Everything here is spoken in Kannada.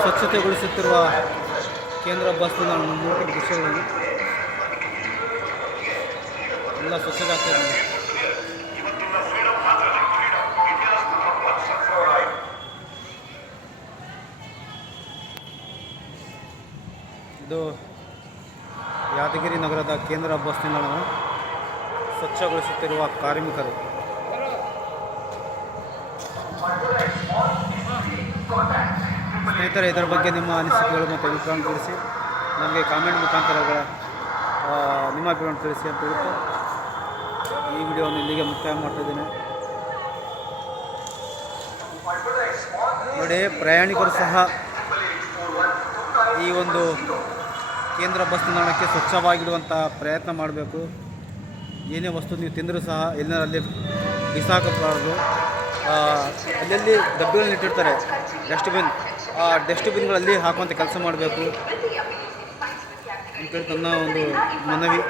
ಸ್ವಚ್ಛತೆಗೊಳಿಸುತ್ತಿರುವ ಕೇಂದ್ರ ಬಸ್ ನಾನು ನೋಡಿದ ದೃಶ್ಯಗಳಲ್ಲಿ ಎಲ್ಲ ಸ್ವಚ್ಛತೆ ಆಗ್ತಾ ಇದೆ ಯಾದಗಿರಿ ನಗರದ ಕೇಂದ್ರ ಬಸ್ ನಿಲ್ದಾಣವನ್ನು ಸ್ವಚ್ಛಗೊಳಿಸುತ್ತಿರುವ ಕಾರ್ಮಿಕರು. ಸ್ನೇಹಿತರೆ, ಇದರ ಬಗ್ಗೆ ನಿಮ್ಮ ಅನಿಸಿಕೆಗಳು ಮತ್ತು ಅಭಿಪ್ರಾಯ ತಿಳಿಸಿ, ನಮಗೆ ಕಾಮೆಂಟ್ ಮುಖಾಂತರ ನಿಮ್ಮ ಅಭಿಪ್ರಾಯ ತಿಳಿಸಿ ಅಂತ ಹೇಳ್ತಾ. ಈ ವಿಡಿಯೋವನ್ನು ಇಲ್ಲಿಗೆ ಮುಕ್ತಾಯ ಮಾಡ್ತಾಯಿದ್ದೇನೆ ನೋಡಿ, ಪ್ರಯಾಣಿಕರು ಸಹ ಈ ಒಂದು ಕೇಂದ್ರ ಬಸ್ ನಿಲ್ದಾಣಕ್ಕೆ ಸ್ವಚ್ಛವಾಗಿಡುವಂಥ ಪ್ರಯತ್ನ ಮಾಡಬೇಕು. ಏನೇ ವಸ್ತು ನೀವು ತಿಂದರೂ ಸಹ ಎಲ್ಲರಲ್ಲಿ ಬಿಸಾಕಬಾರ್ದು. ಅಲ್ಲಲ್ಲಿ ಡಬ್ಬಿಗಳನ್ನ ಇಟ್ಟಿರ್ತಾರೆ, ಡಸ್ಟ್ಬಿನ್. ಆ ಡಸ್ಟ್ಬಿನ್ಗಳಲ್ಲಿ ಹಾಕುವಂಥ ಕೆಲಸ ಮಾಡಬೇಕು. ಅಂತ ನನ್ನ ಒಂದು ಮನವಿ.